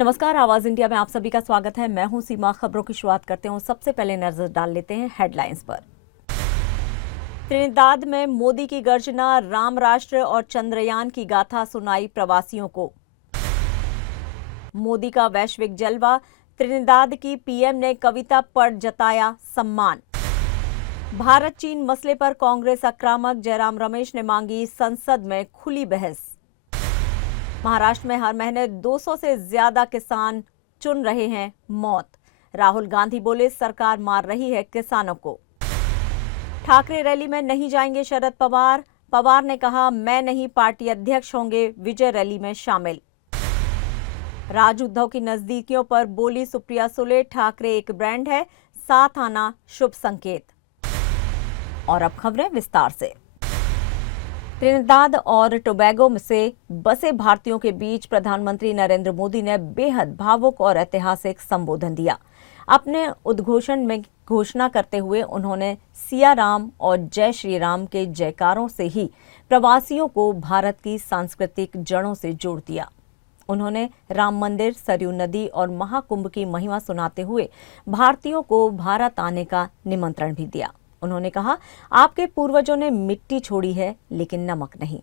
नमस्कार, आवाज इंडिया में आप सभी का स्वागत है। मैं हूं सीमा। खबरों की शुरुआत करते हैं। सबसे पहले नजर डाल लेते हैं हेडलाइंस पर। त्रिनिदाद में मोदी की गर्जना, राम राष्ट्र और चंद्रयान की गाथा सुनाई प्रवासियों को। मोदी का वैश्विक जलवा, त्रिनिदाद की पीएम ने कविता पढ़ जताया सम्मान। भारत चीन मसले पर कांग्रेस आक्रामक, जयराम रमेश ने मांगी संसद में खुली बहस। महाराष्ट्र में हर महीने 200 से ज्यादा किसान चुन रहे हैं मौत। राहुल गांधी बोले सरकार मार रही है किसानों को। ठाकरे रैली में नहीं जाएंगे शरद पवार। पवार ने कहा मैं नहीं, पार्टी अध्यक्ष होंगे विजय रैली में शामिल। राज उद्धव की नजदीकियों पर बोली सुप्रिया सुले, ठाकरे एक ब्रांड है, साथ आना शुभ संकेत। और अब खबरें विस्तार से। त्रिनिदाद और टोबैगो से बसे भारतीयों के बीच प्रधानमंत्री नरेंद्र मोदी ने बेहद भावुक और ऐतिहासिक संबोधन दिया। अपने उद्घोषण में घोषणा करते हुए उन्होंने सिया राम और जय श्री राम के जयकारों से ही प्रवासियों को भारत की सांस्कृतिक जड़ों से जोड़ दिया। उन्होंने राम मंदिर, सरयू नदी और महाकुंभ की महिमा सुनाते हुए भारतीयों को भारत आने का निमंत्रण भी दिया। उन्होंने कहा आपके पूर्वजों ने मिट्टी छोड़ी है लेकिन नमक नहीं।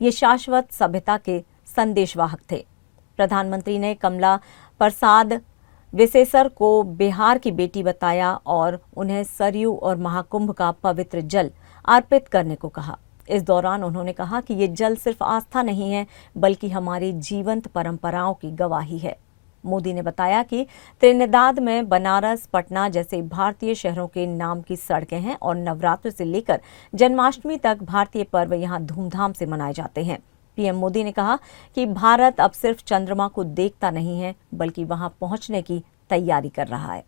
ये शाश्वत सभ्यता के संदेशवाहक थे। प्रधानमंत्री ने कमला प्रसाद विसेसर को बिहार की बेटी बताया और उन्हें सरयू और महाकुंभ का पवित्र जल अर्पित करने को कहा। इस दौरान उन्होंने कहा कि ये जल सिर्फ आस्था नहीं है बल्कि हमारी जीवंत परंपराओं की गवाही है। मोदी ने बताया कि त्रिनिदाद में बनारस, पटना जैसे भारतीय शहरों के नाम की सड़कें हैं और नवरात्र से लेकर जन्माष्टमी तक भारतीय पर्व यहां धूमधाम से मनाए जाते हैं। पीएम मोदी ने कहा कि भारत अब सिर्फ चंद्रमा को देखता नहीं है बल्कि वहां पहुंचने की तैयारी कर रहा है।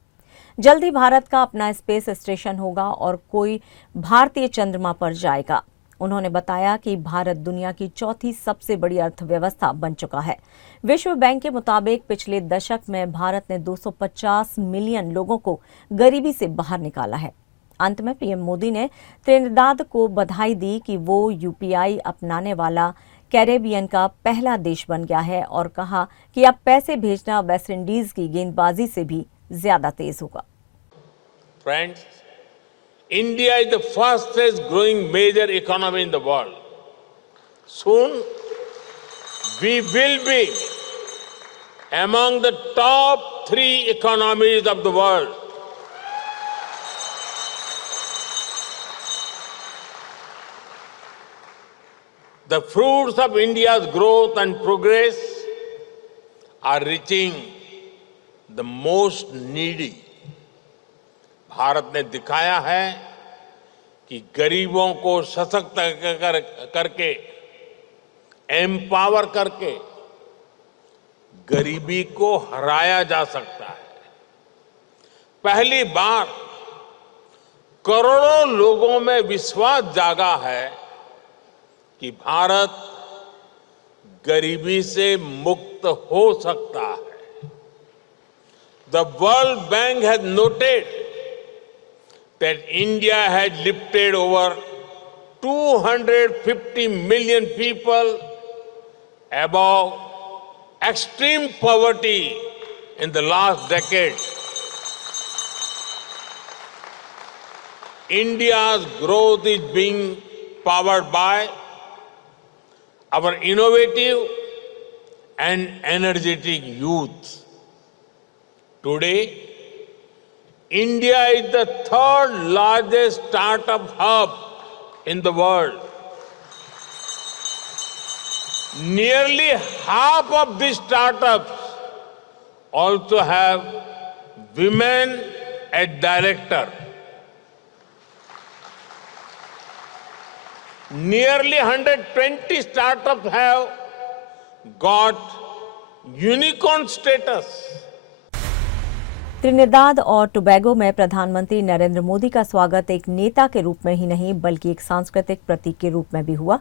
जल्द ही भारत का अपना स्पेस स्टेशन होगा और कोई भारतीय चंद्रमा पर जाएगा। उन्होंने बताया कि भारत दुनिया की चौथी सबसे बड़ी अर्थव्यवस्था बन चुका है। विश्व बैंक के मुताबिक पिछले दशक में भारत ने 250 मिलियन लोगों को गरीबी से बाहर निकाला है। अंत में पीएम मोदी ने त्रिनिदाद को बधाई दी कि वो यूपीआई अपनाने वाला कैरेबियन का पहला देश बन गया है और कहा कि अब पैसे भेजना वेस्ट इंडीज की गेंदबाजी से भी ज्यादा तेज होगा। Friends, India is the fastest growing major economy in the world. Soon, we will be among the top 3 economies of the world. The fruits of India's growth and progress are reaching the most needy. Bharat ने दिखाया है कि गरीबों को सशक्त करके, empower करके गरीबी को हराया जा सकता है। पहली बार करोड़ों लोगों में विश्वास जागा है कि भारत गरीबी से मुक्त हो सकता है। The World Bank has noted that India has lifted over 250 million people above extreme poverty in the last decade. India's growth is being powered by our innovative and energetic youth. Today, India is the third largest startup hub in the world. Nearly half of these startups also have women as director. Nearly 120 startups have got unicorn status. Trinidad और Tobago में प्रधानमंत्री नरेंद्र मोदी का स्वागत एक नेता के रूप में ही नहीं बल्कि एक सांस्कृतिक प्रतीक के रूप में भी हुआ।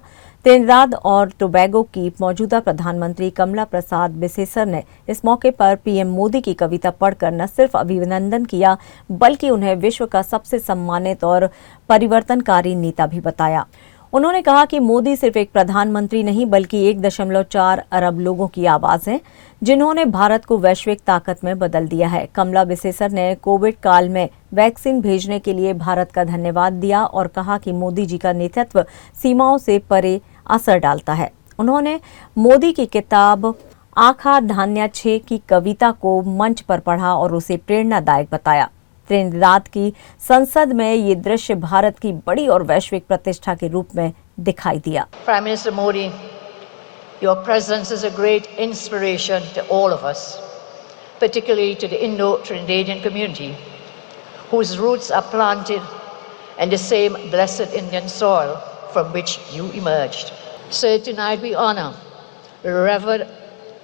त्रिनिदाद और टोबैगो की मौजूदा प्रधानमंत्री कमला प्रसाद विसेसर ने इस मौके पर पीएम मोदी की कविता पढ़कर न सिर्फ अभिनंदन किया बल्कि उन्हें विश्व का सबसे सम्मानित और परिवर्तनकारी नेता भी बताया। उन्होंने कहा कि मोदी सिर्फ एक प्रधानमंत्री नहीं बल्कि 1.4 अरब लोगों की आवाज है जिन्होंने भारत को वैश्विक ताकत में बदल दिया है। कमला विसेसर ने कोविड काल में वैक्सीन भेजने के लिए भारत का धन्यवाद दिया और कहा कि मोदी जी का नेतृत्व सीमाओं से परे असर डालता है। उन्होंने मोदी की किताब आखा धान्या 6 की कविता को मंच पर पढ़ा और उसे प्रेरणादायक बताया। त्रिनिदाद की संसद में ये दृश्य भारत की बड़ी और वैश्विक प्रतिष्ठा के रूप में दिखाई दिया। Prime Minister Modi, your presence is a great inspiration to all of us, particularly to the Indo-Trinidadian community, whose roots are planted in the same blessed Indian soil from which you emerged. So tonight we honor the revered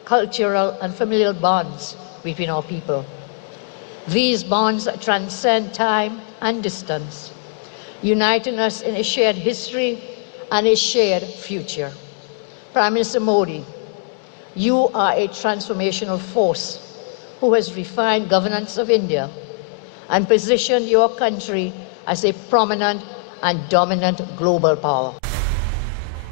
cultural and familial bonds between our people. These bonds transcend time and distance, uniting us in a shared history and a shared future. Prime Minister Modi, you are a transformational force who has refined governance of India and positioned your country as a prominent and dominant global power.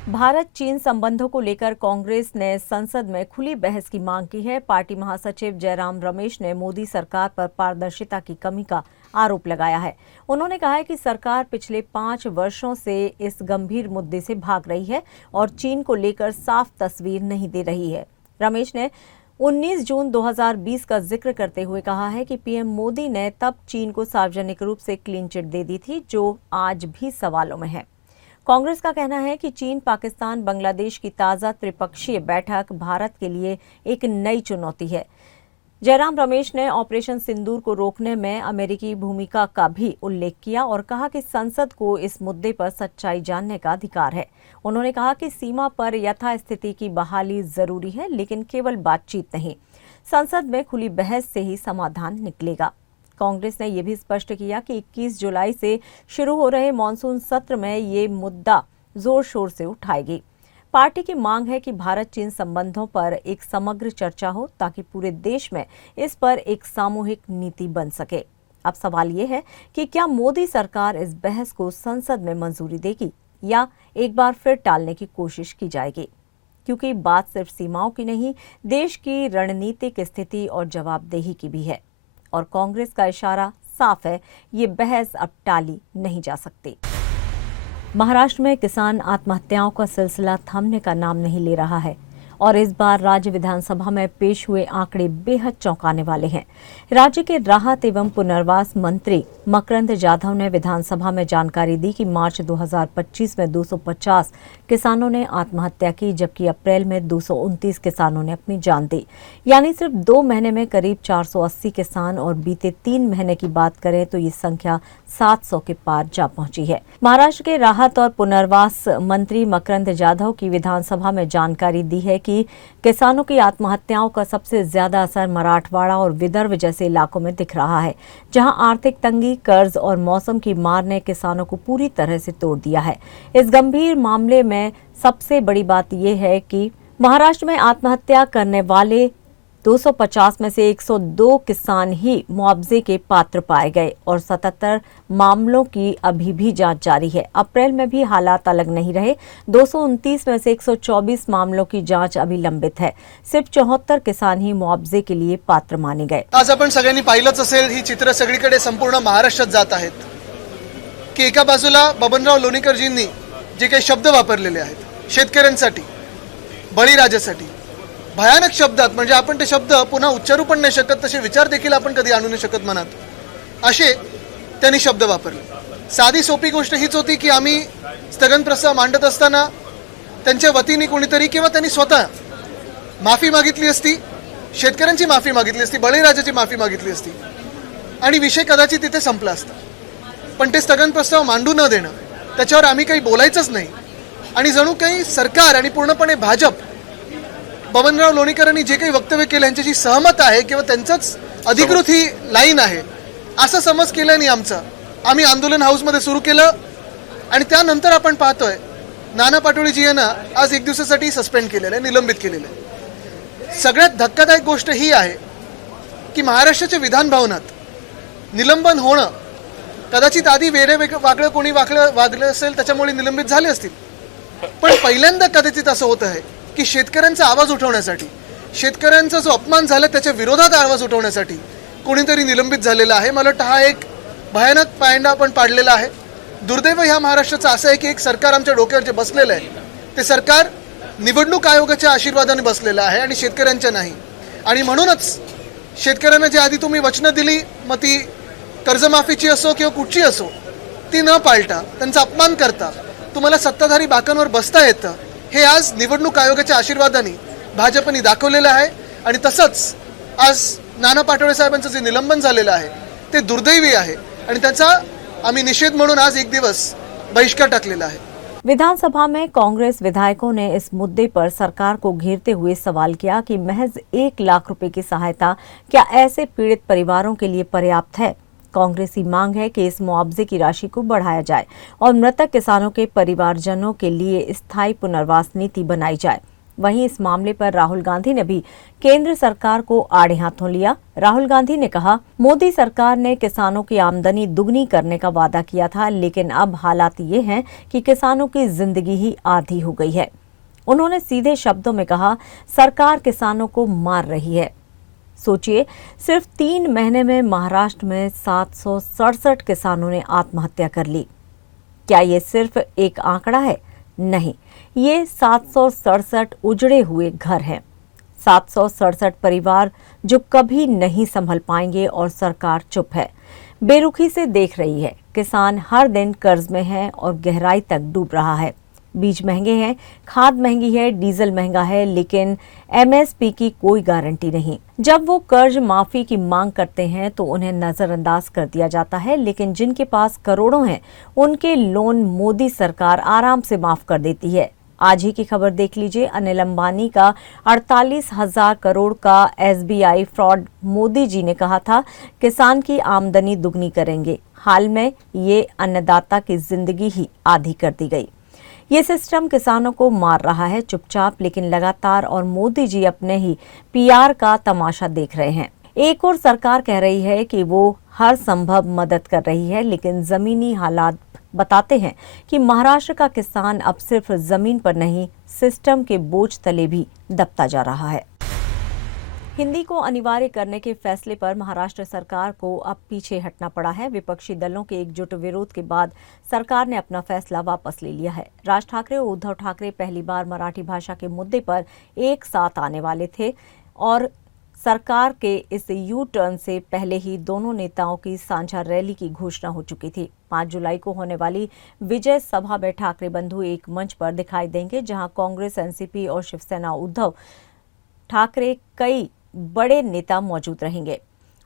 Bharat चीन संबंधों को लेकर कांग्रेस ने संसद में खुली बहस की मांग की है। पार्टी महासचिव जयराम रमेश ने मोदी सरकार पर पारदर्शिता की कमी का आरोप लगाया है। उन्होंने कहा है कि सरकार पिछले 5 वर्षों से इस गंभीर मुद्दे से भाग रही है और चीन को लेकर साफ तस्वीर नहीं दे रही है। रमेश ने 19 जून 2020 का जिक्र करते हुए कहा है कि पीएम मोदी ने तब चीन को सार्वजनिक रूप से क्लीन चिट दे दी थी, जो आज भी सवालों में है। कांग्रेस का कहना है कि चीन, पाकिस्तान, बांग्लादेश की ताज़ा त्रिपक्षीय बैठक भारत के लिए एक नई चुनौती है। जयराम रमेश ने ऑपरेशन सिंदूर को रोकने में अमेरिकी भूमिका का भी उल्लेख किया और कहा कि संसद को इस मुद्दे पर सच्चाई जानने का अधिकार है। उन्होंने कहा कि सीमा पर यथास्थिति की बहाली जरूरी है, लेकिन केवल बातचीत नहीं, संसद में खुली बहस से ही समाधान निकलेगा। कांग्रेस ने यह भी स्पष्ट किया कि 21 जुलाई से शुरू हो रहे मानसून सत्र में ये मुद्दा जोर शोर से उठाएगी। पार्टी की मांग है कि भारत चीन संबंधों पर एक समग्र चर्चा हो ताकि पूरे देश में इस पर एक सामूहिक नीति बन सके। अब सवाल ये है कि क्या मोदी सरकार इस बहस को संसद में मंजूरी देगी या एक बार फिर टालने की कोशिश की जाएगी, क्योंकि बात सिर्फ सीमाओं की नहीं, देश की रणनीतिक स्थिति और जवाबदेही की भी है। और कांग्रेस का इशारा साफ है, ये बहस अब टाली नहीं जा सकती। महाराष्ट्र में किसान आत्महत्याओं का सिलसिला थमने का नाम नहीं ले रहा है और इस बार राज्य विधानसभा में पेश हुए आंकड़े बेहद चौंकाने वाले हैं। राज्य के राहत एवं पुनर्वास मंत्री मकरंद जाधव ने विधानसभा में जानकारी दी कि मार्च 2025 में 250 किसानों ने आत्महत्या की, जबकि अप्रैल में 229 किसानों ने अपनी जान दी। यानी सिर्फ 2 महीने में करीब 480 किसान, और बीते 3 महीने की बात करें तो ये संख्या 700 के पार जा पहुंची है। महाराष्ट्र के राहत और पुनर्वास मंत्री मकरंद जाधव की विधानसभा में जानकारी दी है कि किसानों की आत्महत्याओं का सबसे ज्यादा असर मराठवाड़ा और विदर्भ जैसे इलाकों में दिख रहा है, जहां आर्थिक तंगी, कर्ज और मौसम की मार ने किसानों को पूरी तरह से तोड़ दिया है। इस गंभीर मामले में सबसे बड़ी बात यह है कि महाराष्ट्र में आत्महत्या करने वाले 250 में से 102 किसान ही मुआवजे के पात्र पाए गए और 77 मामलों की अभी भी जांच जारी है। अप्रैल में भी हालात अलग नहीं रहे। 229 में से 124 मामलों की जांच अभी लंबित है। सिर्फ 74 किसान ही मुआवजे के लिए पात्र माने गए। आज आपण सगळ्यांनी पाहिलंच असेल, ही चित्र सगळीकडे संपूर्ण महाराष्ट्रात जात आहेत की एका बाजूला बबनराव लोणीकरजींनी जे काही शब्द वापरलेले आहेत शेतकऱ्यांसाठी, बळीराजासाठी, भयानक शब्दात, म्हणजे आपण ते शब्द पुन्हा उच्चारू पण नाही शकत, तसे विचार देखील आपण कधी आणू नाही शकत मनात, असे त्यांनी शब्द वापरले। साधी सोपी गोष्ट हीच होती की आम्ही स्थगन प्रस्ताव मांडत असताना त्यांच्या वतीने कोणीतरी किंवा त्यांनी स्वतः माफी मागितली असती, शेतकऱ्यांची माफी मागितली असती, बळीराजाची माफी मागितली असती आणि विषय कदाचित तिथे संपला असता। पण ते स्थगन प्रस्ताव मांडू न देणं, त्याच्यावर आम्ही काही बोलायचंच नाही आणि जणू काही सरकार आणि पूर्णपणे भाजप बबनराव लोणीकरांनी जे काही वक्तव्य केलं यांच्याशी सहमत आहे किंवा त्यांचंच अधिकृत ही लाईन आहे असं समज केल्याने आम्ही आंदोलन हाऊसमध्ये सुरू केलं आणि त्यानंतर आपण पाहतोय नाना पाटोळेजी यांना आज 1 दिवसासाठी सस्पेंड केलेलं आहे, निलंबित केलेलं आहे। सगळ्यात धक्कादायक गोष्ट ही आहे की महाराष्ट्राच्या विधान भवनात निलंबन होणं, कदाचित आधी वागळं कोणी वागलं असेल त्याच्यामुळे निलंबित झाले असतील, पण पहिल्यांदा कदाचित असं होत आहे की शेतकऱ्यांचा आवाज उठवण्यासाठी, शेतकऱ्यांचा जो अपमान झाला त्याच्या विरोधात आवाज उठवण्यासाठी कोणीतरी निलंबित झालेला आहे. मला वाटतं हा एक भयानक पायंडा आपण पाडलेला आहे. दुर्दैव ह्या महाराष्ट्राचं असं आहे की एक सरकार आमच्या डोक्यावर जे बसलेलं आहे ते सरकार निवडणूक आयोगाच्या आशीर्वादाने बसलेलं आहे आणि शेतकऱ्यांच्या नाही. आणि म्हणूनच शेतकऱ्यांना जे आधी तुम्ही वचनं दिली, मग ती कर्जमाफीची असो किंवा कुठची असो, ती न पाळता त्यांचा अपमान करता तुम्हाला सत्ताधारी बाकांवर बसता येतं, हे आज निवडणूक आयोगाच्या आशीर्वादाने भाजपने दाखवलेलं आहे. आणि तसंच आज नाना पाटोळे साहेबांचं जे निलंबन झालेलं आहे ते दुर्दैवी आहे आणि त्याचा आम्ही निषेध म्हणून आज एक दिवस बहिष्कार टाकलेला आहे. विधानसभा में कांग्रेस विधायकों ने इस मुद्दे पर सरकार को घेरते हुए सवाल किया कि महज 1 लाख रुपए की सहायता क्या ऐसे पीड़ित परिवारों के लिए पर्याप्त है। कांग्रेस की मांग है कि इस मुआवजे की राशि को बढ़ाया जाए और मृतक किसानों के परिवारजनों के लिए स्थायी पुनर्वास नीति बनाई जाए। वहीं इस मामले पर राहुल गांधी ने भी केंद्र सरकार को आड़े हाथों लिया। राहुल गांधी ने कहा, मोदी सरकार ने किसानों की आमदनी दुगनी करने का वादा किया था, लेकिन अब हालात ये हैं कि किसानों की जिंदगी ही आधी हो गई है। उन्होंने सीधे शब्दों में कहा, सरकार किसानों को मार रही है। सोचिए, सिर्फ 3 महीने में महाराष्ट्र में 767 किसानों ने आत्महत्या कर ली। क्या ये सिर्फ एक आंकड़ा है? नहीं, ये 767 उजड़े हुए घर हैं, 767 परिवार जो कभी नहीं संभल पाएंगे और सरकार चुप है, बेरुखी से देख रही है। किसान हर दिन कर्ज में है और गहराई तक डूब रहा है। बीज महंगे हैं, खाद महंगी है, डीजल महंगा है, लेकिन एमएसपी की कोई गारंटी नहीं। जब वो कर्ज माफी की मांग करते हैं तो उन्हें नजरअंदाज कर दिया जाता है, लेकिन जिनके पास करोड़ों हैं उनके लोन मोदी सरकार आराम से माफ कर देती है। आज ही की खबर देख लीजिए, अनिल अंबानी का 48,000 करोड़ का एसबीआई फ्रॉड। मोदी जी ने कहा था किसान की आमदनी दुगनी करेंगे, हाल में ये अन्नदाता की जिंदगी ही आधी कर दी गई। ये सिस्टम किसानों को मार रहा है चुपचाप, लेकिन लगातार, और मोदी जी अपने ही पीआर का तमाशा देख रहे हैं। एक और सरकार कह रही है कि वो हर संभव मदद कर रही है, लेकिन जमीनी हालात बताते हैं कि महाराष्ट्र का किसान अब सिर्फ जमीन पर नहीं, सिस्टम के बोझ तले भी दबता जा रहा है। हिंदी को अनिवार्य करने के फैसले पर महाराष्ट्र सरकार को अब पीछे हटना पड़ा है। विपक्षी दलों के एकजुट विरोध के बाद सरकार ने अपना फैसला वापस ले लिया है। राज ठाकरे और उद्धव ठाकरे पहली बार मराठी भाषा के मुद्दे पर एक साथ आने वाले थे और सरकार के इस यू टर्न से पहले ही दोनों नेताओं की साझा रैली की घोषणा हो चुकी थी। 5 जुलाई को होने वाली विजय सभा में ठाकरे बंधु एक मंच पर दिखाई देंगे, जहां कांग्रेस, एनसीपी और शिवसेना उद्धव ठाकरे कई बड़े नेता मौजूद रहेंगे।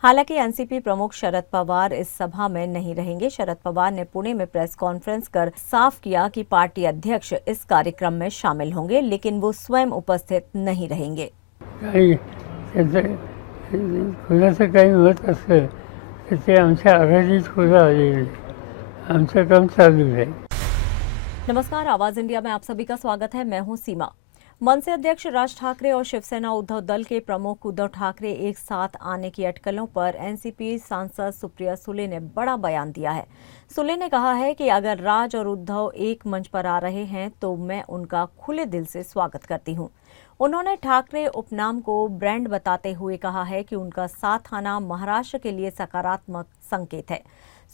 हालांकि एनसीपी प्रमुख शरद पवार इस सभा में नहीं रहेंगे। शरद पवार ने पुणे में प्रेस कॉन्फ्रेंस कर साफ किया कि पार्टी अध्यक्ष इस कार्यक्रम में शामिल होंगे, लेकिन वो स्वयं उपस्थित नहीं रहेंगे। खुलासा काही होत असेल तर ते आमच्या आघाडीत खुला आलेले आमचं काम चालू है। नमस्कार, आवाज इंडिया में आप सभी का स्वागत है। मैं हूं सीमा। मनसे अध्यक्ष राज ठाकरे और शिवसेना उद्धव दल के प्रमुख उद्धव ठाकरे एक साथ आने की अटकलों पर एनसीपी सांसद सुप्रिया सुले ने बड़ा बयान दिया है। सुले ने कहा है कि अगर राज और उद्धव एक मंच पर आ रहे हैं तो मैं उनका खुले दिल से स्वागत करती हूं। उन्होंने ठाकरे उपनाम को ब्रांड बताते हुए कहा है कि उनका साथ आना महाराष्ट्र के लिए सकारात्मक संकेत है।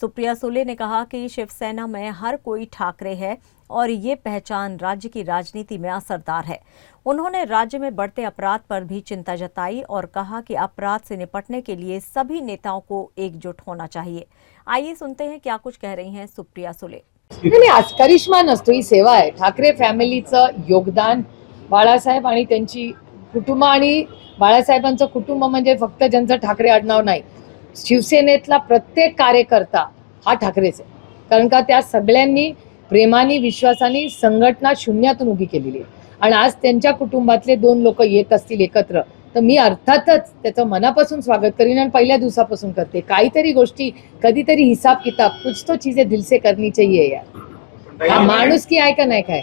सुप्रिया सुले ने कहा कि शिवसेना में हर कोई ठाकरे है और ये पहचान राज्य की राजनीति में असरदार है। उन्होंने राज्य में बढ़ते अपराध पर भी चिंता जताई और कहा कि अपराध से निपटने के लिए सभी नेताओं को एकजुट होना चाहिए। आइए सुनते हैं क्या कुछ कह रही हैं सुप्रिया सुले। नाही, आज करिश्मा नसतो, ही सेवा आहे। ठाकरे फॅमिलीचं योगदान, बाळासाहेब आणि त्यांची कुटुंब, आणि बाळासाहेबांचं कुटुंब म्हणजे फक्त ज्यांचं ठाकरे आडनाव नाही, शिवसेनेतला प्रत्येक कार्यकर्ता हा ठाकरेच आहे। कारण का त्या सगळ्यांनी प्रेमाने, विश्वासाने संघटना शून्यातून उभी केलेली आहे आणि आज त्यांच्या कुटुंबातले 2 लोक येत असतील एकत्र, तर मी अर्थातच त्याचं मनापासून स्वागत करीन आणि पहिल्या दिवसापासून करते। काहीतरी गोष्टी, कधीतरी हिसाब किताब, कुछ तो चीजें दिल से करनी चाहिए यार। हा माणूस की आहे का नाही काय?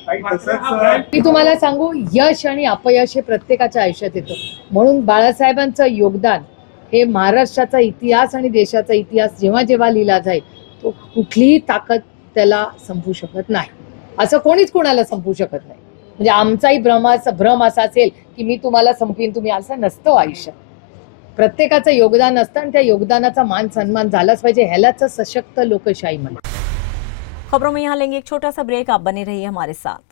मी तुम्हाला सांगू, यश आणि अपयश हे प्रत्येकाच्या आयुष्यात येतं, म्हणून बाळासाहेबांचं योगदान हे महाराष्ट्राचा इतिहास आणि देशाचा इतिहास जेव्हा जेव्हा लिहिला जाईल, तो कुठलीही ताकद त्याला संपू शकत नाही। असं कोणीच कोणाला संपू शकत नाही। म्हणजे आमचाही भ्रम असा असेल की मी तुम्हाला संपवीन, तुम्ही असं नसतं आयुष्य. प्रत्येकाचं योगदान असतं आणि त्या योगदानाचा मान सन्मान झालाच पाहिजे. ह्यालाच सशक्त लोकशाही म्हणतात. खबरों में यहाँ लेंगे एक छोटा सा ब्रेक, आप बने रहिए हमारे साथ।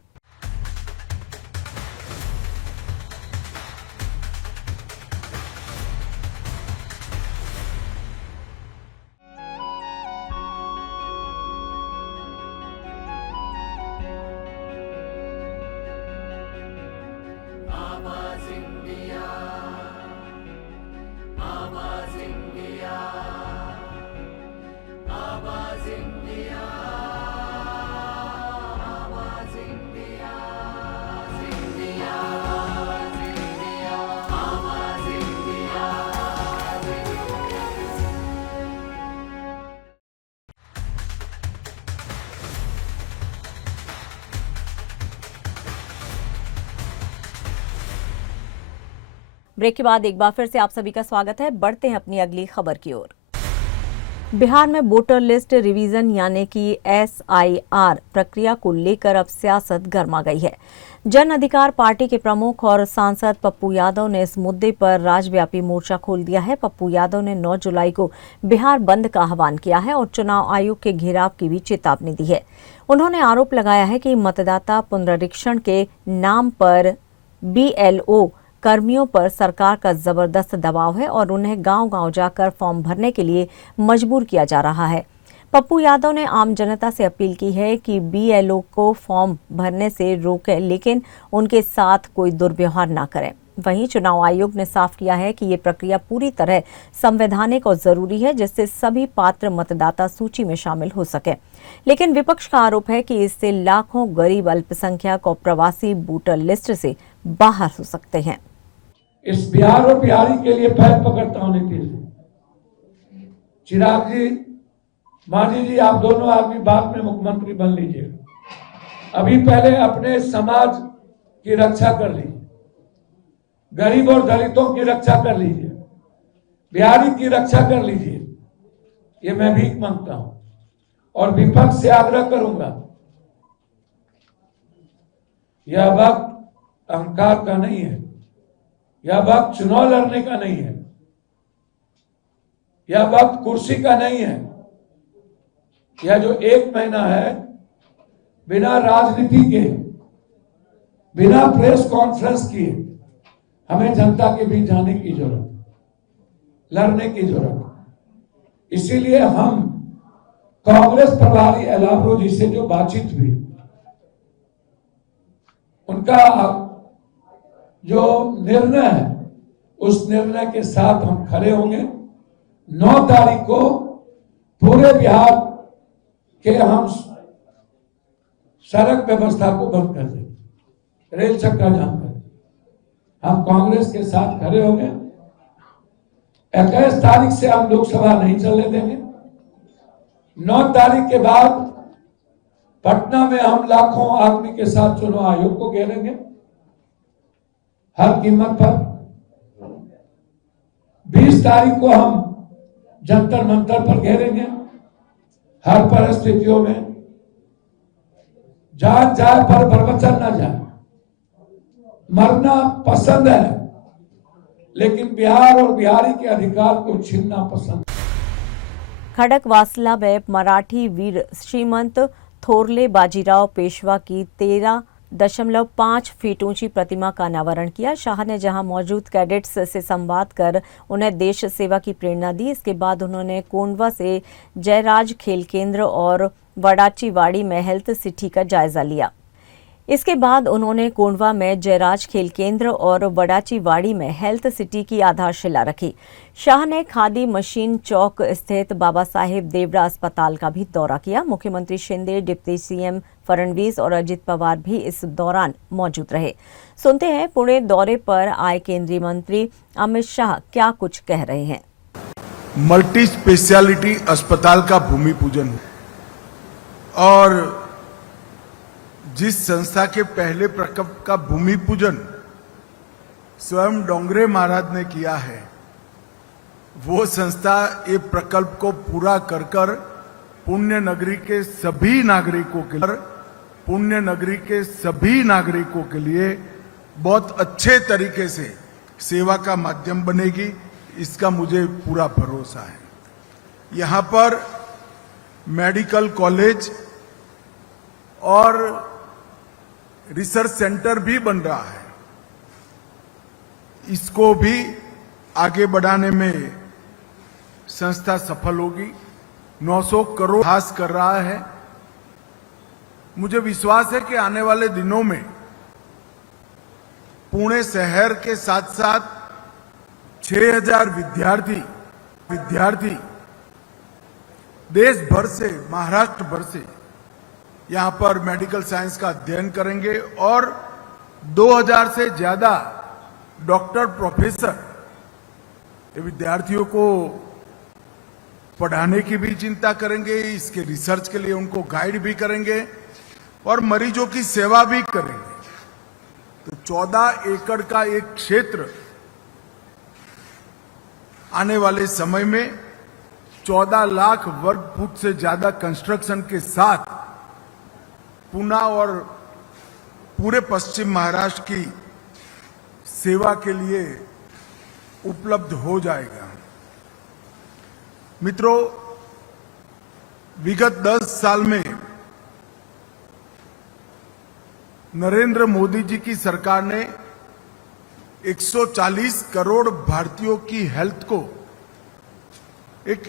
ब्रेक के बाद एक बार फिर से आप सभी का स्वागत है। बढ़ते हैं अपनी अगली खबर की ओर। बिहार में वोटर लिस्ट रिवीजन यानी कि SIR प्रक्रिया को लेकर अब सियासत गर्मा गई है। जन अधिकार पार्टी के प्रमुख और सांसद पप्पू यादव ने इस मुद्दे पर राज्यव्यापी मोर्चा खोल दिया है। पप्पू यादव ने 9 जुलाई को बिहार बंद का आह्वान किया है और चुनाव आयोग के घेराव की भी चेतावनी दी है। उन्होंने आरोप लगाया है कि मतदाता पुनरीक्षण के नाम पर BLO कर्मियों पर सरकार का जबरदस्त दबाव है और उन्हें गांव-गांव जाकर फॉर्म भरने के लिए मजबूर किया जा रहा है। पप्पू यादव ने आम जनता से अपील की है कि BLO को फॉर्म भरने से रोकें, लेकिन उनके साथ कोई दुर्व्यवहार न करें। वहीं चुनाव आयोग ने साफ किया है कि ये प्रक्रिया पूरी तरह संवैधानिक और जरूरी है, जिससे सभी पात्र मतदाता सूची में शामिल हो सके। लेकिन विपक्ष का आरोप है कि इससे लाखों गरीब, अल्पसंख्यक और प्रवासी वोटर लिस्ट से बाहर हो सकते हैं। इस बिहार और बिहारी के लिए पैर पकड़ता हूं नीतीश जी, चिराग जी, मांझी जी, आप दोनों आदमी बाद में मुख्यमंत्री बन लीजिए। अभी पहले अपने समाज की रक्षा कर लीजिए, गरीब और दलितों की रक्षा कर लीजिए, बिहारी की रक्षा कर लीजिए। ये मैं भीख मांगता हूं और विपक्ष से आग्रह करूंगा, यह वक्त अहंकार का नहीं है, यह वक्त चुनाव लड़ने का नहीं है, यह वक्त कुर्सी का नहीं है। यह जो 1 महीना है, बिना राजनीति के, बिना प्रेस कॉन्फ्रेंस किए हमें जनता के बीच जाने की जरूरत, लड़ने की जरूरत। इसीलिए हम कांग्रेस प्रभारी एलाब्रो जी से जो बातचीत हुई, उनका जो निर्णय है, उस निर्णय के साथ हम खड़े होंगे। 9 तारीख को पूरे बिहार के हम सड़क व्यवस्था को बंद कर देंगे, रेल चक्का जाम कर देंगे। हम कांग्रेस के साथ खड़े होंगे। 21 तारीख से हम लोकसभा नहीं चलने देंगे। 9 तारीख के बाद पटना में हम लाखों आदमी के साथ चुनाव आयोग को घेरेंगे हर कीमत पर। 20 तारीख को हम जंतर मंतर पर घेरेंगे हर परिस्थितियों में। जान जाए पर प्रवचन न जाए, मरना पसंद है, लेकिन बिहार और बिहारी के अधिकार को छीनना पसंद। खडकवासला में मराठी वीर श्रीमंत थोरले बाजीराव पेशवा की 13.5 फीट ऊंची प्रतिमा का अनावरण किया। शाह ने जहां मौजूद कैडेट्स से संवाद कर उन्हें देश सेवा की प्रेरणा दी। इसके बाद उन्होंने कोंडवा से जयराज खेल केंद्र और वडाचीवाड़ी में हेल्थ सिटी का जायजा लिया। इसके बाद उन्होंने कोंडवा में जयराज खेल केंद्र और वडाचीवाड़ी में हेल्थ सिटी की आधारशिला रखी। शाह ने खादी मशीन चौक स्थित बाबा साहेब देवरा अस्पताल का भी दौरा किया। मुख्यमंत्री शिंदे, डिप्टी CM फडणवीस और अजित पवार भी इस दौरान मौजूद रहे। सुनते हैं पुणे दौरे पर आए केंद्रीय मंत्री अमित शाह क्या कुछ कह रहे हैं। मल्टी स्पेशलिटी अस्पताल का भूमि पूजन और जिस संस्था के पहले प्रकल्प का भूमि पूजन स्वयं डोंगरे महाराज ने किया है, वो संस्था ये प्रकल्प को पूरा कर पुण्य नगरी के सभी नागरिकों के लिए पुण्य नगरी के सभी नागरिकों के लिए बहुत अच्छे तरीके से सेवा का माध्यम बनेगी, इसका मुझे पूरा भरोसा है। यहाँ पर मेडिकल कॉलेज और रिसर्च सेंटर भी बन रहा है, इसको भी आगे बढ़ाने में संस्था सफल होगी। 900 करोड़ हास कर रहा है। मुझे विश्वास है कि आने वाले दिनों में पुणे शहर के साथ साथ 6000 विद्यार्थी देश भर से, महाराष्ट्र भर से यहां पर मेडिकल साइंस का अध्ययन करेंगे और 2000 से ज्यादा डॉक्टर, प्रोफेसर विद्यार्थियों को पढ़ाने की भी चिंता करेंगे, इसके रिसर्च के लिए उनको गाइड भी करेंगे और मरीजों की सेवा भी करेंगे। तो 14 एकड़ का एक क्षेत्र आने वाले समय में 14 लाख वर्ग फुट से ज्यादा कंस्ट्रक्शन के साथ पुणे और पूरे पश्चिम महाराष्ट्र की सेवा के लिए उपलब्ध हो जाएगा। मित्रों, विगत 10 साल में नरेंद्र मोदी जी की सरकार ने 140 करोड़ भारतीयों की हेल्थ को एक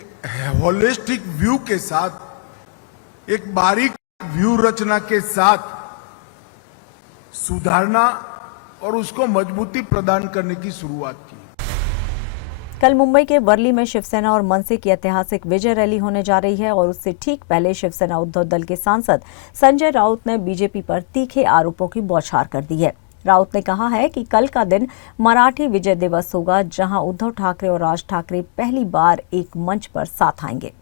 होलिस्टिक व्यू के साथ, एक बारीक व्यू रचना के साथ सुधारना और उसको मजबूती प्रदान करने की शुरुआत की। कल मुंबई के वर्ली में शिवसेना और मनसे की ऐतिहासिक विजय रैली होने जा रही है और उससे ठीक पहले शिवसेना उद्धव दल के सांसद संजय राउत ने बीजेपी पर तीखे आरोपों की बौछार कर दी है। राउत ने कहा है कि कल का दिन मराठी विजय दिवस होगा, जहां उद्धव ठाकरे और राज ठाकरे पहली बार एक मंच पर साथ आएंगे।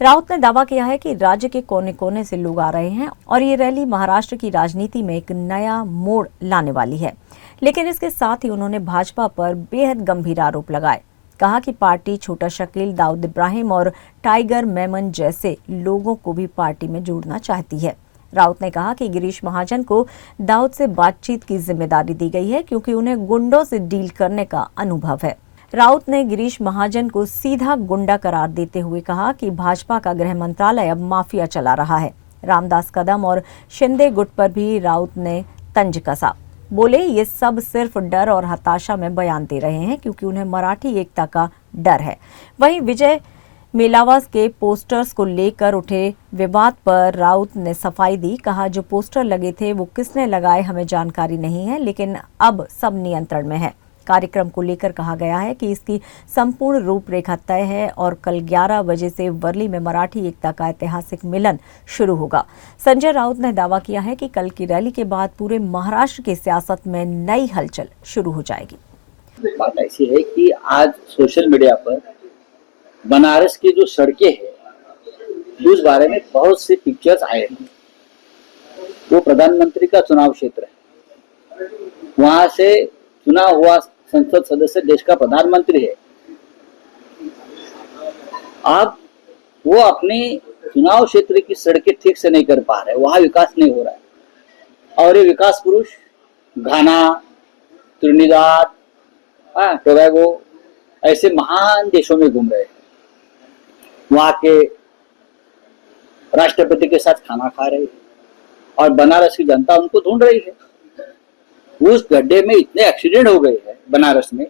राउत ने दावा किया है कि राज्य के कोने कोने से लोग आ रहे हैं और ये रैली महाराष्ट्र की राजनीति में एक नया मोड़ लाने वाली है। लेकिन इसके साथ ही उन्होंने भाजपा पर बेहद गंभीर आरोप लगाए। कहा कि पार्टी छोटा शकील, दाऊद इब्राहिम और टाइगर मेमन जैसे लोगों को भी पार्टी में जोड़ना चाहती है। राउत ने कहा कि गिरीश महाजन को दाऊद से बातचीत की जिम्मेदारी दी गई है क्योंकि उन्हें गुंडों से डील करने का अनुभव है। राउत ने गिरीश महाजन को सीधा गुंडा करार देते हुए कहा कि भाजपा का गृह मंत्रालय अब माफिया चला रहा है। रामदास कदम और शिंदे गुट पर भी राउत ने तंज कसा। बोले, ये सब सिर्फ डर और हताशा में बयान दे रहे हैं क्योंकि उन्हें मराठी एकता का डर है। वहीं विजय मेलावास के पोस्टर्स को लेकर उठे विवाद पर राउत ने सफाई दी। कहा, जो पोस्टर लगे थे वो किसने लगाए हमें जानकारी नहीं है, लेकिन अब सब नियंत्रण में है। कार्यक्रम को लेकर कहा गया है कि इसकी संपूर्ण रूपरेखा तय है और कल 11 बजे से वर्ली में मराठी एकता का ऐतिहासिक मिलन शुरू होगा। संजय राउत ने दावा किया है कि कल की रैली के बाद पूरे महाराष्ट्र की सियासत में नई हलचल शुरू हो जाएगी। बात ऐसी है कि आज सोशल मीडिया पर बनारस की जो सड़कें हैं उस बारे में बहुत सी पिक्चर्स आए हैं। वो प्रधानमंत्री का चुनाव क्षेत्र है, वहां से चुना हुआ संसद सदस्य देश का प्रधानमंत्री है। अब वो अपने चुनाव क्षेत्र की सड़कें ठीक से नहीं कर पा रहे, वहां विकास नहीं हो रहा है। और ये विकास पुरुष घाना, त्रिनिदाद, टोबैगो ऐसे महान देशों में घूम रहे हैं, वहां के राष्ट्रपति के साथ खाना खा रहे हैं और बनारस की जनता उनको ढूंढ रही है। उस गड्ढे में इतने एक्सीडेंट हो गए हैं बनारस में,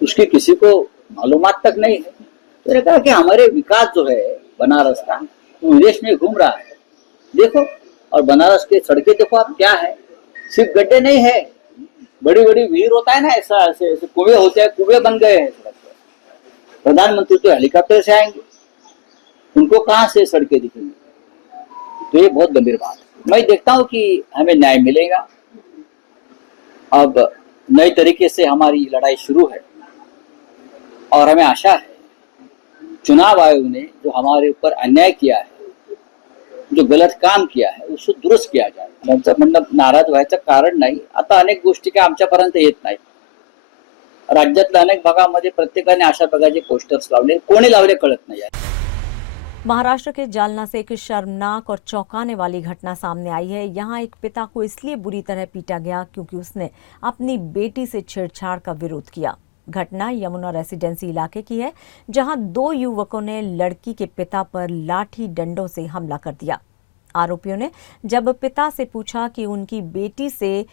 उसकी किसी को मालूमात तक नहीं है। तो मैंने कहा कि हमारे विकास जो है बनारस का, वो विदेश में घूम रहा है। देखो, और बनारस के सड़कें देखो आप क्या है, सिर्फ गड्ढे नहीं है, बड़ी बड़ी भीड़ होता है ना, ऐसा ऐसे कुएं होते हैं, कुएं बन गए हैं सड़क पर। प्रधानमंत्री तो हेलीकॉप्टर से आएंगे, उनको कहां से सड़कें दिखेंगी? तो ये बहुत गंभीर बात है। मैं देखता हूं कि हमें न्याय मिलेगा। अब नए तरीके से हमारी लड़ाई शुरू है और हमें आशा है चुनाव आयोग ने जो हमारे ऊपर अन्याय किया है, जो गलत काम किया है, उसको दुरुस्त किया जाए। त्यांचं म्हणणं नाराज व्हायचं कारण नाही। आता अनेक गोष्टी काय आमच्यापर्यंत येत नाहीत। राज्यातल्या अनेक भागामध्ये प्रत्येकाने अशा प्रकारचे पोस्टर्स लावले, कोणी लावले कळत नाही। महाराष्ट्र के जालना से एक शर्मनाक और चौंकाने वाली घटना सामने आई है। यहाँ एक पिता को इसलिए बुरी तरह पीटा गया क्योंकि उसने अपनी बेटी से छेड़छाड़ का विरोध किया। घटना यमुना रेसिडेंसी इलाके की है, जहां 2 युवकों ने लड़की के पिता पर लाठी डंडों से हमला कर दिया। आरोपियों ने जब पिता से पूछा कि उनकी बेटी से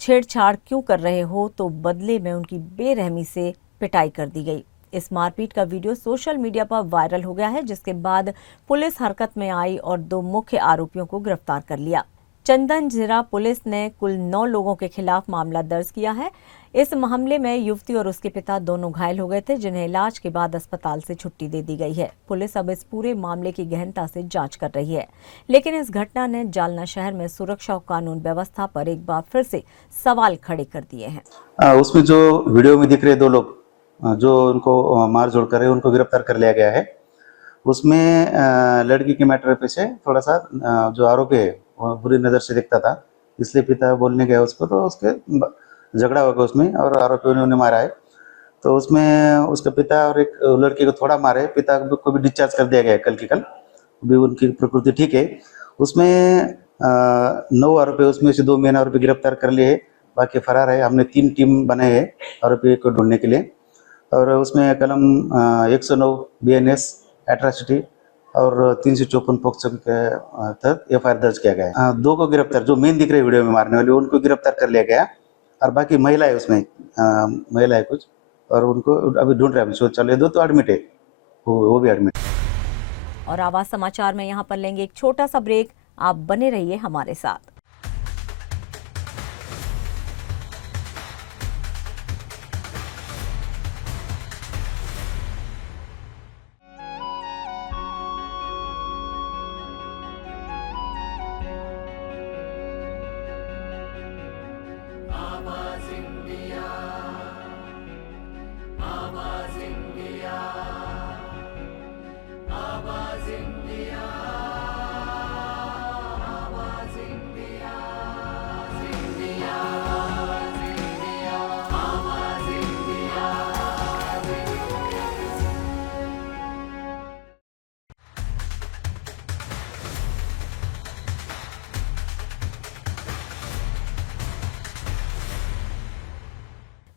छेड़छाड़ क्यों कर रहे हो, तो बदले में उनकी बेरहमी से पिटाई कर दी गई। इस मारपीट का वीडियो सोशल मीडिया पर वायरल हो गया है, जिसके बाद पुलिस हरकत में आई और 2 मुख्य आरोपियों को गिरफ्तार कर लिया। चंदन जिला पुलिस ने कुल 9 लोगों के खिलाफ मामला दर्ज किया है। इस मामले में युवती और उसके पिता दोनों घायल हो गए थे, जिन्हें इलाज के बाद अस्पताल से छुट्टी दे दी गई है। पुलिस अब इस पूरे मामले की गहनता से जांच कर रही है, लेकिन इस घटना ने जालना शहर में सुरक्षा और कानून व्यवस्था पर एक बार फिर से सवाल खड़े कर दिए हैं। उसमें जो वीडियो में दिख रहे 2 लोग जो उनको मारझोड़ कर रहे हैं, उनको गिरफ्तार कर लिया गया है। उसमें लड़की के मैटर पीछे थोड़ा सा जो आरोपी है वो बुरी नज़र से दिखता था, इसलिए पिता बोलने गया उसको, तो उसके झगड़ा हो गया उसमें और आरोपियों ने उन्हें मारा है। तो उसमें उसके पिता और एक लड़की को थोड़ा मारे, पिता को भी डिस्चार्ज कर दिया गया है कल की कल, अभी उनकी प्रकृति ठीक है। उसमें 9 आरोपी, उसमें से 2 मेन आरोपी गिरफ्तार कर लिए है, बाकी फरार है। हमने 3 टीम बनाए हैं आरोपी को ढूंढने के लिए, और उसमें कलम 109 BNS एट्रॉसिटी और 354 पॉक्सो के तहत FIR दर्ज किया गया है। 2 को गिरफ्तार, जो मेन दिख रहे वीडियो में मारने वाले, उनको गिरफ्तार कर लिया गया, और बाकी महिला है उसमें, महिला है कुछ, और उनको अभी ढूंढ रहे हैं। चले 2 तो एडमिट है, वो भी एडमिट। और आवाज समाचार में यहाँ पर लेंगे एक छोटा सा ब्रेक, आप बने रहिए हमारे साथ।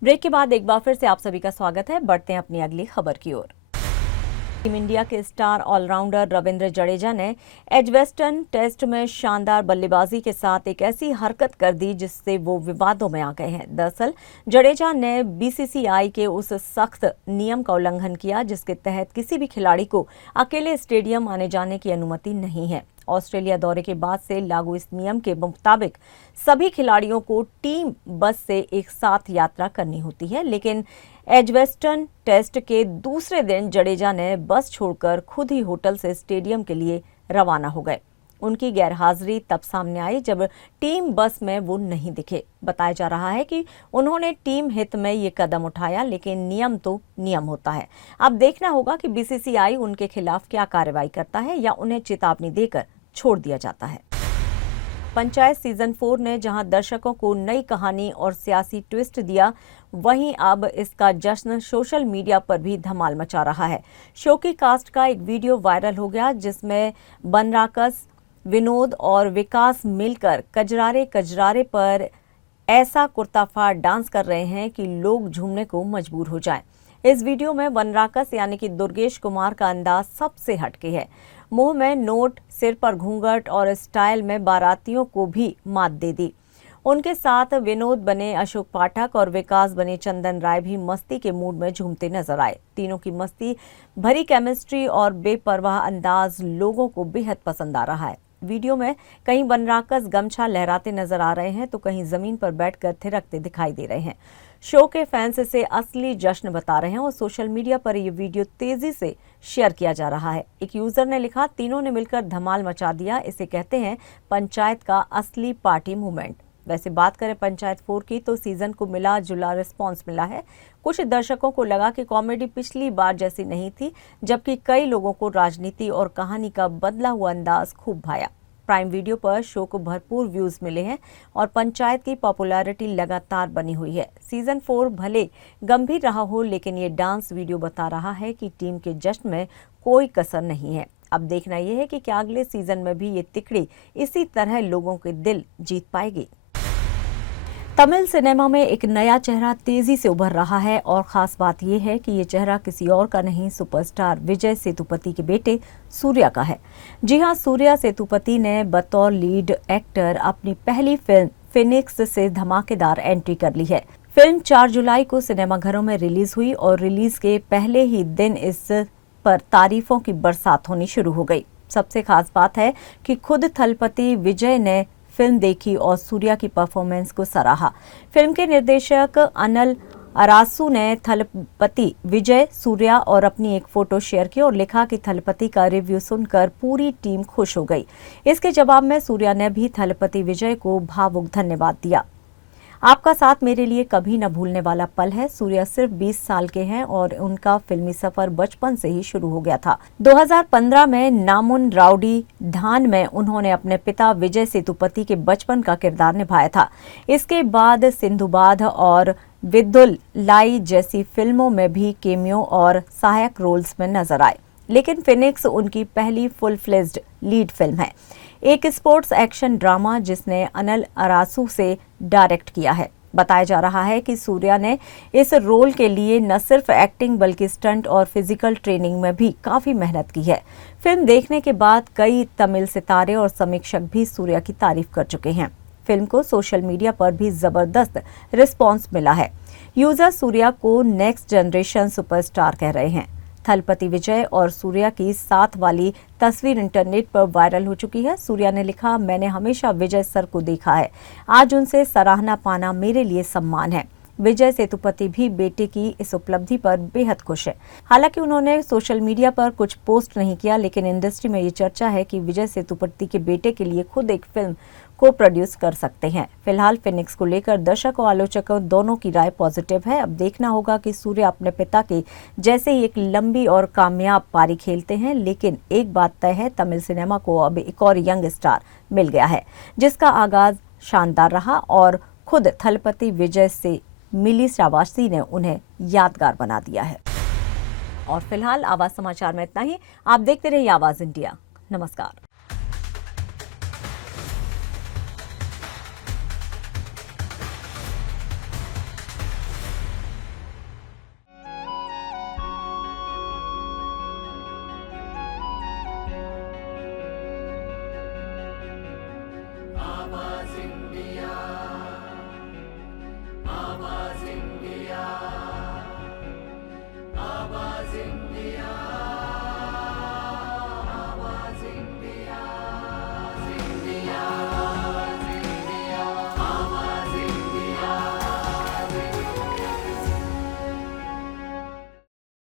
ब्रेक के बाद एक बार फिर से आप सभी का स्वागत है। बढ़ते हैं अपनी अगली खबर की ओर। टीम इंडिया के स्टार ऑलराउंडर रविंद्र जडेजा ने एजबेस्टन टेस्ट में शानदार बल्लेबाजी के साथ एक ऐसी हरकत कर दी जिससे वो विवादों में आ गए हैं। दरअसल जडेजा ने BCCI के उस सख्त नियम का उल्लंघन किया जिसके तहत किसी भी खिलाड़ी को अकेले स्टेडियम आने जाने की अनुमति नहीं है। ऑस्ट्रेलिया दौरे के बाद से लागू इस नियम के मुताबिक सभी खिलाड़ियों को टीम बस से एक साथ यात्रा करनी होती है, लेकिन एजबेस्टन टेस्ट के दूसरे दिन जडेजा ने बस छोड़कर खुद ही होटल से स्टेडियम के लिए रवाना हो गए। उनकी गैरहाजिरी तब सामने आई जब टीम बस में वो नहीं दिखे। बताया जा रहा है कि उन्होंने टीम हित में ये कदम उठाया, लेकिन नियम तो नियम होता है। अब देखना होगा कि BCCI उनके खिलाफ क्या कार्रवाई करता है या उन्हें चेतावनी देकर छोड़ दिया जाता है। पंचायत सीजन 4 ने जहां दर्शकों को नई कहानी और सियासी ट्विस्ट दिया, वहीं अब इसका जश्न सोशल मीडिया पर भी धमाल मचा रहा है। शो की कास्ट का एक वीडियो वायरल हो गया जिसमें बनराकस, विनोद और विकास मिलकर कजरारे कजरारे पर ऐसा कुर्ताफाड़ डांस कर रहे हैं कि लोग झूमने को मजबूर हो जाएं। इस वीडियो में बनराकस यानी कि दुर्गेश कुमार का अंदाज सबसे हटके है। मुंह में नोट, सिर पर घूंघट और स्टाइल में बारातियों को भी मात दे दी। उनके साथ विनोद बने अशोक पाठक और विकास बने चंदन राय भी मस्ती के मूड में झूमते नजर आए। तीनों की मस्ती भरी केमिस्ट्री और बेपरवाह अंदाज लोगों को बेहद पसंद आ रहा है। वीडियो में कहीं बनराकस गमछा लहराते नजर आ रहे हैं तो कहीं जमीन पर बैठकर थिरकते दिखाई दे रहे हैं। शो के फैंस इसे असली जश्न बता रहे हैं और सोशल मीडिया पर ये वीडियो तेजी से शेयर किया जा रहा है। एक यूजर ने लिखा, तीनों ने मिलकर धमाल मचा दिया, इसे कहते हैं पंचायत का असली पार्टी मूवमेंट। वैसे बात करें पंचायत 4 की तो सीजन को मिला जुला रिस्पांस मिला है। कुछ दर्शकों को लगा कि कॉमेडी पिछली बार जैसी नहीं थी, जबकि कई लोगों को राजनीति और कहानी का बदला हुआ अंदाज खूब भाया। प्राइम वीडियो पर शो को भरपूर व्यूज मिले हैं और पंचायत की पॉपुलैरिटी लगातार बनी हुई है। सीजन 4 भले गंभीर रहा हो, लेकिन ये डांस वीडियो बता रहा है कि टीम के जश्न में कोई कसर नहीं है। अब देखना यह है कि क्या अगले सीजन में भी ये तिकड़ी इसी तरह लोगों के दिल जीत पाएगी। तमिल सिनेमा में एक नया चेहरा तेजी से उभर रहा है और खास बात यह है कि ये चेहरा किसी और का नहीं, सुपरस्टार विजय सेतुपति के बेटे सूर्या का है। जी हां, सूर्या सेतुपति ने बतौर लीड एक्टर अपनी पहली फिल्म फिनिक्स से धमाकेदार एंट्री कर ली है। फिल्म 4 जुलाई को सिनेमाघरों में रिलीज हुई और रिलीज के पहले ही दिन इस पर तारीफों की बरसात होनी शुरू हो गई। सबसे खास बात है कि खुद थलपति विजय ने फिल्म देखी और सूर्या की परफॉर्मेंस को सराहा। फिल्म के निर्देशक अनिल अरासू ने थलपति विजय, सूर्या और अपनी एक फोटो शेयर की और लिखा कि थलपति का रिव्यू सुनकर पूरी टीम खुश हो गई। इसके जवाब में सूर्या ने भी थलपति विजय को भावुक धन्यवाद दिया। आपका साथ मेरे लिए कभी न भूलने वाला पल है। सूर्या सिर्फ 20 साल के हैं और उनका फिल्मी सफर बचपन से ही शुरू हो गया था। 2015 में नामुन राउडी धान में उन्होंने अपने पिता विजय सेतुपति के बचपन का किरदार निभाया था। इसके बाद सिंधुबाद और विद्युल लाई जैसी फिल्मों में भी केमियो और सहायक रोल्स में नजर आए, लेकिन फिनिक्स उनकी पहली फुल फ्लेज्ड लीड फिल्म है, एक स्पोर्ट्स एक्शन ड्रामा जिसने अनिल अरासू से डायरेक्ट किया है। बताया जा रहा है कि सूर्या ने इस रोल के लिए न सिर्फ एक्टिंग बल्कि स्टंट और फिजिकल ट्रेनिंग में भी काफी मेहनत की है। फिल्म देखने के बाद कई तमिल सितारे और समीक्षक भी सूर्या की तारीफ कर चुके हैं। फिल्म को सोशल मीडिया पर भी जबरदस्त रिस्पॉन्स मिला है। यूजर सूर्या को नेक्स्ट जनरेशन सुपरस्टार कह रहे हैं। थलपति विजय और सूर्या की साथ वाली तस्वीर इंटरनेट पर वायरल हो चुकी है। सूर्या ने लिखा, मैंने हमेशा विजय सर को देखा है, आज उनसे सराहना पाना मेरे लिए सम्मान है। विजय सेतुपति भी बेटे की इस उपलब्धि पर बेहद खुश है। हालांकि उन्होंने सोशल मीडिया पर कुछ पोस्ट नहीं किया, लेकिन इंडस्ट्री में ये चर्चा है कि विजय सेतुपति के बेटे के लिए खुद एक फिल्म को प्रोड्यूस कर सकते हैं। फिलहाल फिनिक्स को लेकर दर्शक और आलोचकों दोनों की राय पॉजिटिव है। अब देखना होगा कि सूर्या अपने पिता के जैसे ही एक लंबी और कामयाब पारी खेलते हैं, लेकिन एक बात तय है, तमिल सिनेमा को अब एक और यंग स्टार मिल गया है जिसका आगाज शानदार रहा और खुद थलपति विजय से मिली शाबाशी ने उन्हें यादगार बना दिया है। और फिलहाल आवाज समाचार में इतना ही। आप देखते रहिए आवाज इंडिया। नमस्कार। आवाज इंडिया।